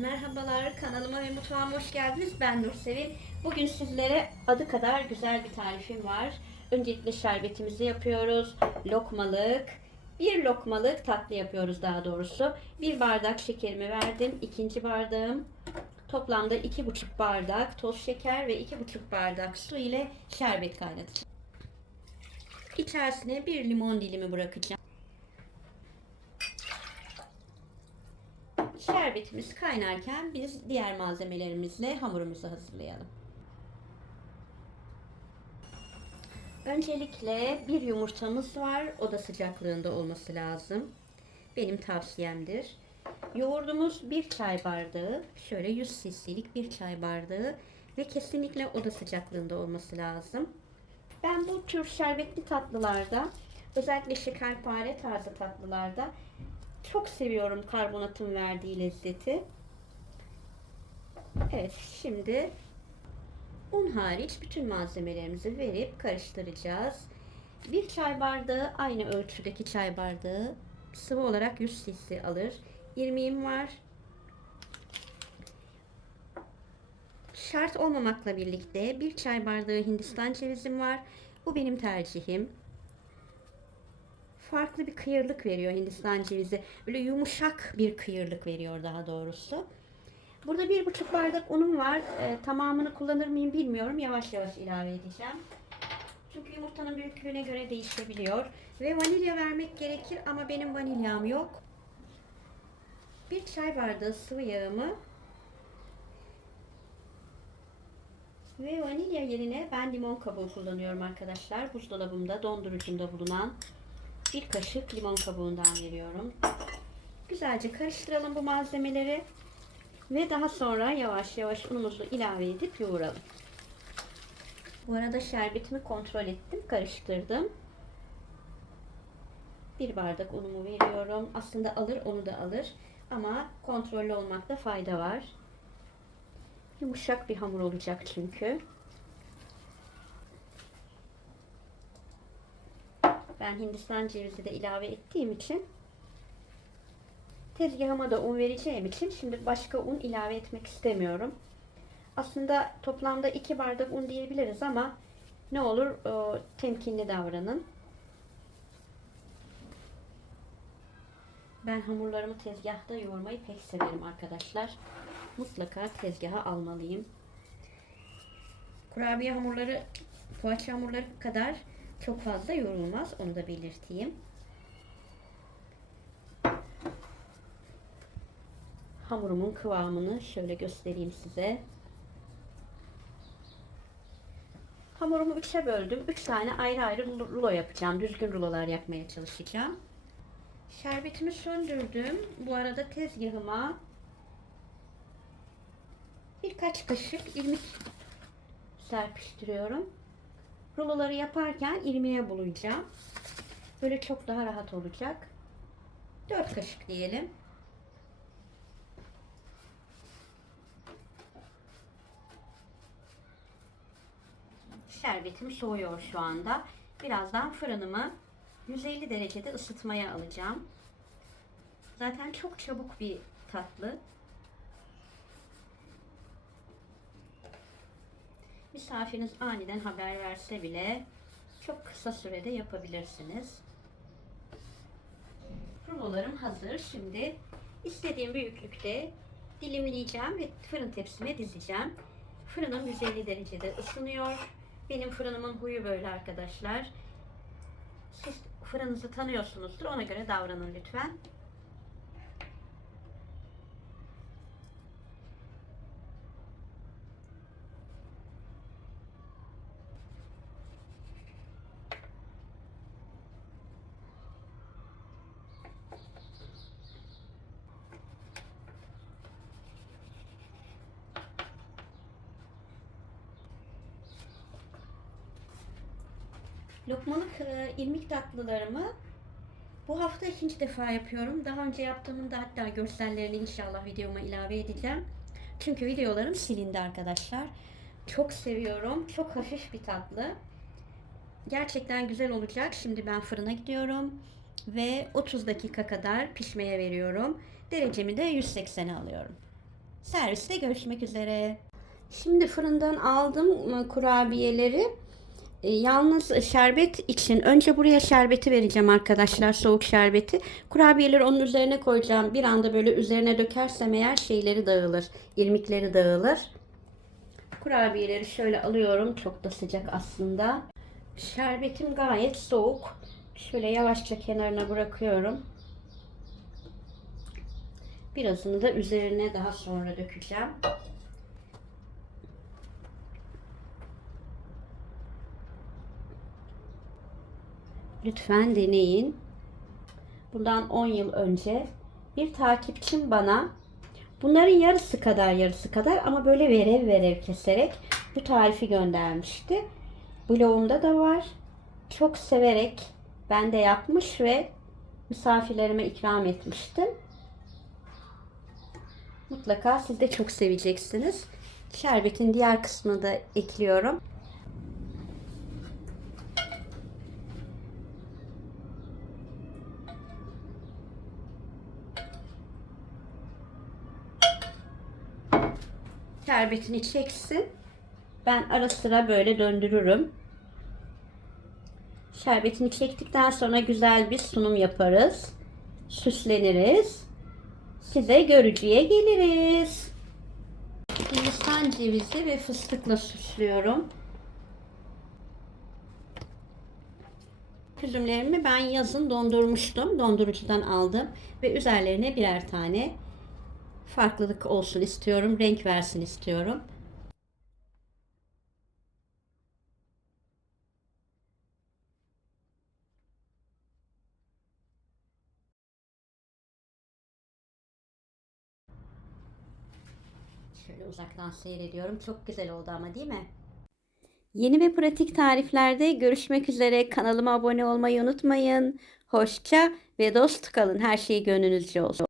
Merhabalar kanalıma ve mutfağıma hoş geldiniz. Ben Nursevin. Bugün sizlere adı kadar güzel bir tarifim var. Öncelikle şerbetimizi yapıyoruz. Lokmalık. Bir lokmalık tatlı yapıyoruz daha doğrusu. Bir bardak şekerimi verdim. İkinci bardağım. Toplamda iki buçuk bardak toz şeker ve iki buçuk bardak su ile şerbet kaynatacağım. İçerisine bir limon dilimi bırakacağım. Şerbetimiz kaynarken biz diğer malzemelerimizle hamurumuzu hazırlayalım. Öncelikle bir yumurtamız var. Oda sıcaklığında olması lazım. Benim tavsiyemdir. Yoğurdumuz bir çay bardağı. Şöyle 100 cc'lik bir çay bardağı. Ve kesinlikle oda sıcaklığında olması lazım. Ben bu tür şerbetli tatlılarda özellikle şekerpare tarzı tatlılarda çok seviyorum karbonatın verdiği lezzeti. Evet şimdi un hariç bütün malzemelerimizi verip karıştıracağız. Bir çay bardağı aynı ölçüdeki çay bardağı sıvı olarak 100 cc alır. İrmiğim var. Şart olmamakla birlikte bir çay bardağı hindistan cevizim var. Bu benim tercihim farklı bir kıyırlık veriyor Hindistan cevizi. Böyle yumuşak bir kıyırlık veriyor daha doğrusu. Burada bir buçuk bardak unum var. Ee, tamamını kullanır mıyım bilmiyorum. Yavaş yavaş ilave edeceğim. Çünkü yumurtanın büyüklüğüne göre değişebiliyor. Ve vanilya vermek gerekir ama benim vanilyam yok. Bir çay bardağı sıvı yağımı ve vanilya yerine ben limon kabuğu kullanıyorum arkadaşlar. Buzdolabımda, dondurucumda bulunan bir kaşık limon kabuğundan veriyorum. Güzelce karıştıralım bu malzemeleri. Ve daha sonra yavaş yavaş unumuzu ilave edip yoğuralım. Bu arada şerbetimi kontrol ettim, karıştırdım. Bir bardak unumu veriyorum. Aslında alır, onu da alır. Ama kontrollü olmakta fayda var. Yumuşak bir hamur olacak çünkü. Ben Hindistan cevizi de ilave ettiğim için tezgahıma da un vereceğim için şimdi başka un ilave etmek istemiyorum. Aslında toplamda 2 bardak un diyebiliriz ama ne olur o, temkinli davranın. Ben hamurlarımı tezgahta yoğurmayı pek severim arkadaşlar. Mutlaka tezgaha almalıyım. Kurabiye hamurları, poğaça hamurları kadar çok fazla yorulmaz. Onu da belirteyim. Hamurumun kıvamını şöyle göstereyim size. Hamurumu üçe böldüm. Üç tane ayrı ayrı rulo yapacağım. Düzgün rulolar yapmaya çalışacağım. Şerbetimi söndürdüm. Bu arada tezgahıma birkaç kaşık irmik serpiştiriyorum. Ruloları yaparken irmiğe bulayacağım. Böyle çok daha rahat olacak. 4 kaşık diyelim. Şerbetim soğuyor şu anda. Birazdan fırınımı 150 derecede ısıtmaya alacağım. Zaten çok çabuk bir tatlı. Misafiriniz aniden haber verse bile çok kısa sürede yapabilirsiniz. Rulolarım hazır. Şimdi istediğim büyüklükte dilimleyeceğim ve fırın tepsime dizeceğim. Fırınım 150 derecede ısınıyor. Benim fırınımın huyu böyle arkadaşlar. Siz fırınınızı tanıyorsunuzdur. Ona göre davranın lütfen. Lokmalık e, irmik tatlılarımı bu hafta ikinci defa yapıyorum. Daha önce yaptığımın da hatta görsellerini inşallah videoma ilave edeceğim. Çünkü videolarım silindi arkadaşlar. Çok seviyorum. Çok hafif bir tatlı. Gerçekten güzel olacak. Şimdi ben fırına gidiyorum. Ve 30 dakika kadar pişmeye veriyorum. Derecemi de 180'e alıyorum. Serviste görüşmek üzere. Şimdi fırından aldım ıı, kurabiyeleri. E, Yalnız şerbet için önce buraya şerbeti vereceğim arkadaşlar soğuk şerbeti. Kurabiyeleri onun üzerine koyacağım. Bir anda böyle üzerine dökersem eğer şeyleri dağılır. irmikleri dağılır. Kurabiyeleri şöyle alıyorum. Çok da sıcak aslında. Şerbetim gayet soğuk. Şöyle yavaşça kenarına bırakıyorum. Birazını da üzerine daha sonra dökeceğim. Lütfen deneyin. Bundan 10 yıl önce bir takipçim bana bunların yarısı kadar yarısı kadar ama böyle verev verev keserek bu tarifi göndermişti. Blogumda da var. Çok severek ben de yapmış ve misafirlerime ikram etmiştim. Mutlaka siz de çok seveceksiniz. Şerbetin diğer kısmını da ekliyorum. Şerbetini çeksin. Ben ara sıra böyle döndürürüm. Şerbetini çektikten sonra güzel bir sunum yaparız. Süsleniriz. Size görücüye geliriz. Hindistan cevizi ve fıstıkla süslüyorum. Üzümlerimi ben yazın dondurmuştum. Dondurucudan aldım. Ve üzerlerine birer tane farklılık olsun istiyorum. Renk versin istiyorum. Şöyle uzaktan seyrediyorum. Çok güzel oldu ama değil mi? Yeni ve pratik tariflerde görüşmek üzere. Kanalıma abone olmayı unutmayın. Hoşça ve dost kalın. Her şey gönlünüzce olsun.